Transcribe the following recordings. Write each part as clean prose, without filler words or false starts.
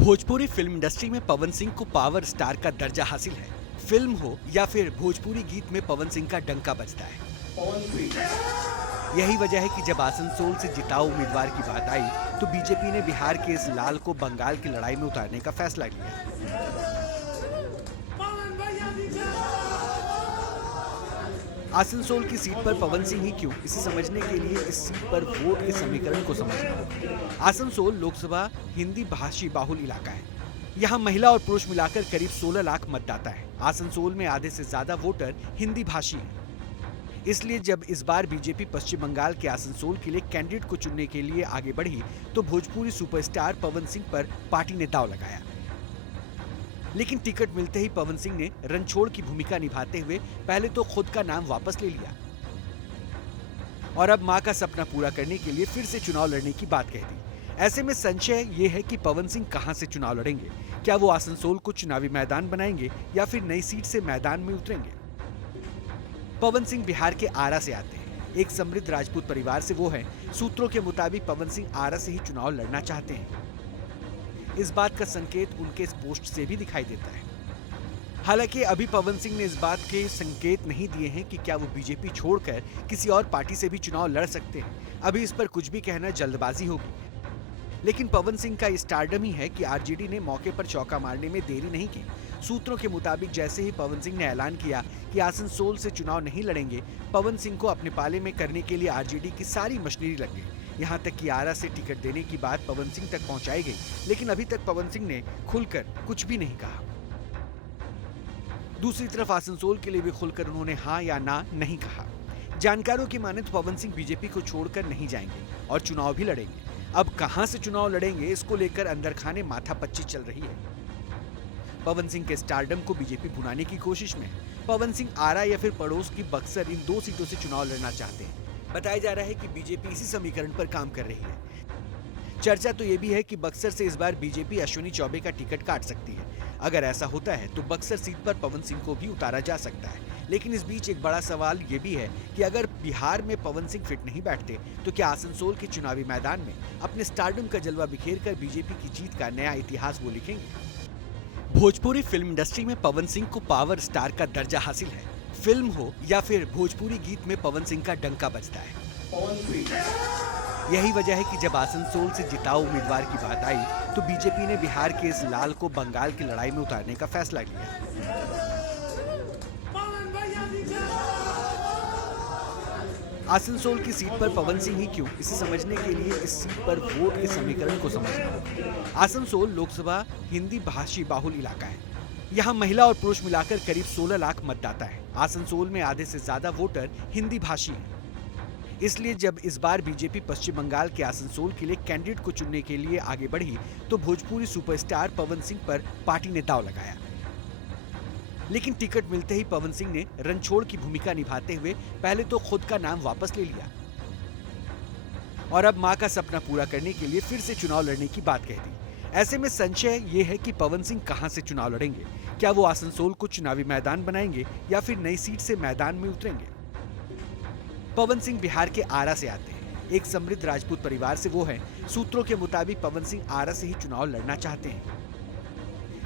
Bhojpuri film industry में पवन सिंह को power star का दर्जा हासिल है। फिल्म हो या फिर भोजपुरी गीत में पवन सिंह का डंका बजता है। यही वजह है कि जब आसनसोल से जिताऊ उम्मीदवार की बात आई तो बीजेपी ने बिहार के इस लाल को बंगाल की लड़ाई में उतारने का फैसला लिया। आसनसोल की सीट पर पवन सिंह ही क्यों, इसे समझने के लिए इस सीट पर वोट के समीकरण को समझना होगा। आसनसोल लोकसभा हिंदी भाषी बाहुल इलाका है। यहाँ महिला और पुरुष मिलाकर करीब 16 लाख मतदाता है। आसनसोल में आधे से ज्यादा वोटर हिंदी भाषी हैं। इसलिए जब इस बार बीजेपी पश्चिम बंगाल के आसनसोल के लिए कैंडिडेट को चुनने के लिए आगे बढ़ी तो भोजपुरी सुपरस्टार पवन सिंह पर पार्टी ने दांव लगाया। लेकिन टिकट मिलते ही पवन सिंह ने रणछोड़ की भूमिका निभाते हुए पहले तो खुद का नाम वापस ले लिया और अब मां का सपना पूरा करने के लिए फिर से चुनाव लड़ने की बात कह दी। ऐसे में संशय ये है कि पवन सिंह कहां से चुनाव लड़ेंगे। क्या वो आसनसोल को चुनावी मैदान बनाएंगे या फिर नई सीट से मैदान में उतरेंगे। पवन सिंह बिहार के आरा से आते हैं। एक समृद्ध राजपूत परिवार से वो हैं। सूत्रों के मुताबिक पवन सिंह आरा से ही चुनाव लड़ना चाहते हैं। इस बात का संकेत उनके इस पोस्ट से भी दिखाई देता है। हालांकि अभी पवन सिंह ने इस बात के संकेत नहीं दिए हैं कि क्या वो बीजेपी छोड़कर किसी और पार्टी से भी चुनाव लड़ सकते हैं। अभी इस पर कुछ भी कहना जल्दबाजी होगी। लेकिन पवन सिंह का स्टारडम ही है कि आरजेडी ने मौके पर चौका मारने में देरी नहीं की। सूत्रों के मुताबिक जैसे ही पवन सिंह ने ऐलान किया कि आसनसोल से चुनाव नहीं लड़ेंगे, पवन सिंह को अपने पाले में करने के लिए आरजेडी की सारी मशीनरी लग गई। यहाँ तक कि आरा से टिकट देने की बात पवन सिंह तक पहुंचाई गई, लेकिन अभी तक पवन सिंह ने खुलकर कुछ भी नहीं कहा। दूसरी तरफ आसनसोल के लिए भी खुलकर उन्होंने हाँ या ना नहीं कहा। जानकारों की माने तो पवन सिंह बीजेपी को छोड़कर नहीं जाएंगे और चुनाव भी लड़ेंगे। अब कहां से चुनाव लड़ेंगे, इसको लेकर अंदर खाने माथापच्ची चल रही है। पवन सिंह के स्टारडम को बीजेपी भुनाने की कोशिश में है। पवन सिंह आरा या फिर पड़ोस की बक्सर, इन 2 सीटों से चुनाव लड़ना चाहते हैं। बताया जा रहा है कि बीजेपी इसी समीकरण पर काम कर रही है। चर्चा तो ये भी है कि बक्सर से इस बार बीजेपी अश्विनी चौबे का टिकट काट सकती है। अगर ऐसा होता है तो बक्सर सीट पर पवन सिंह को भी उतारा जा सकता है। लेकिन इस बीच एक बड़ा सवाल ये भी है कि अगर बिहार में पवन सिंह फिट नहीं बैठते तो क्या आसनसोल के चुनावी मैदान में अपने स्टारडम का जलवा बिखेर कर बीजेपी की जीत का नया इतिहास वो लिखेंगे। भोजपुरी फिल्म इंडस्ट्री में पवन सिंह को पावर स्टार का दर्जा हासिल है। फिल्म हो या फिर भोजपुरी गीत में पवन सिंह का डंका बजता है। यही वजह है कि जब आसनसोल से जिताऊ उम्मीदवार की बात आई तो बीजेपी ने बिहार के इस लाल को बंगाल की लड़ाई में उतारने का फैसला लिया। आसनसोल की सीट पर पवन सिंह ही क्यों, इसे समझने के लिए इस सीट पर वोट के समीकरण को समझना होगा। आसनसोल लोकसभा हिंदी भाषी बाहुल इलाका है। यहाँ महिला और पुरुष मिलाकर करीब 16 लाख मतदाता है। आसनसोल में आधे से ज्यादा वोटर हिंदी भाषी हैं। इसलिए जब इस बार बीजेपी पश्चिम बंगाल के आसनसोल के लिए कैंडिडेट को चुनने के लिए आगे बढ़ी तो भोजपुरी सुपरस्टार पवन सिंह पर पार्टी ने दांव लगाया। लेकिन टिकट मिलते ही पवन सिंह ने रणछोड़ की भूमिका निभाते हुए पहले तो खुद का नाम वापस ले लिया और अब मां का सपना पूरा करने के लिए फिर से चुनाव लड़ने की बात कह दी। ऐसे में संशय ये है कि पवन सिंह कहां से चुनाव लड़ेंगे। क्या वो आसनसोल को चुनावी मैदान बनाएंगे या फिर नई सीट से मैदान में उतरेंगे। पवन सिंह बिहार के आरा से आते हैं। एक समृद्ध राजपूत परिवार से वो हैं। सूत्रों के मुताबिक पवन सिंह आरा से ही चुनाव लड़ना चाहते हैं।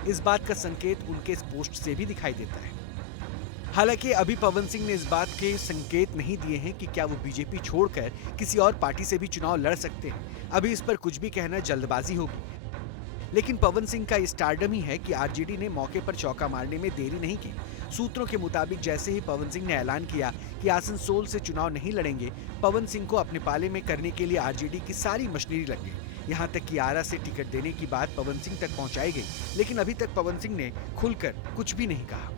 इस बात का संकेत उनके इस पोस्ट से भी दिखाई देता है। हालांकि अभी पवन सिंह ने इस बात के संकेत नहीं दिए हैं कि क्या वो बीजेपी छोड़कर किसी और पार्टी से भी चुनाव लड़ सकते हैं। अभी इस पर कुछ भी कहना जल्दबाजी होगी। लेकिन पवन सिंह का स्टारडम ही है कि आरजेडी ने मौके पर चौका मारने में देरी नहीं की। सूत्रों के मुताबिक जैसे ही पवन सिंह ने ऐलान किया कि आसनसोल से चुनाव नहीं लड़ेंगे, पवन सिंह को अपने पाले में करने के लिए आरजेडी की सारी मशीनरी लग गई। यहाँ तक कि आरा से टिकट देने की बात पवन सिंह तक पहुंचाई गई, लेकिन अभी तक पवन सिंह ने खुलकर कुछ भी नहीं कहा।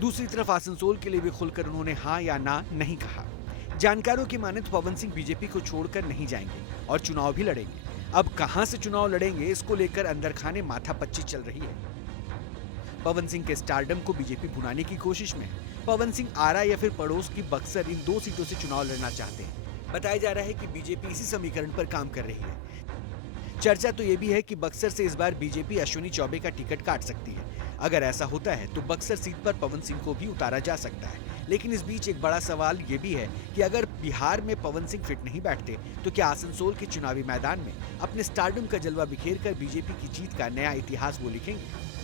दूसरी तरफ आसनसोल के लिए भी खुलकर उन्होंने हाँ या ना नहीं कहा। जानकारों की माने तो पवन सिंह बीजेपी को छोड़कर नहीं जाएंगे और चुनाव भी लड़ेंगे। अब कहां से चुनाव लड़ेंगे, इसको लेकर अंदर खाने माथापच्ची चल रही है। पवन सिंह के स्टारडम को बीजेपी भुनाने की कोशिश में है। पवन सिंह आरा या फिर पड़ोस की बक्सर, इन 2 सीटों से चुनाव लड़ना चाहते हैं। बताया जा रहा है कि बीजेपी इसी समीकरण पर काम कर रही है। चर्चा तो ये भी है कि बक्सर से इस बार बीजेपी अश्विनी चौबे का टिकट काट सकती है। अगर ऐसा होता है तो बक्सर सीट पर पवन सिंह को भी उतारा जा सकता है। लेकिन इस बीच एक बड़ा सवाल ये भी है कि अगर बिहार में पवन सिंह फिट नहीं बैठते तो क्या आसनसोल के चुनावी मैदान में अपने स्टारडम का जलवा बिखेर कर बीजेपी की जीत का नया इतिहास वो लिखेंगे?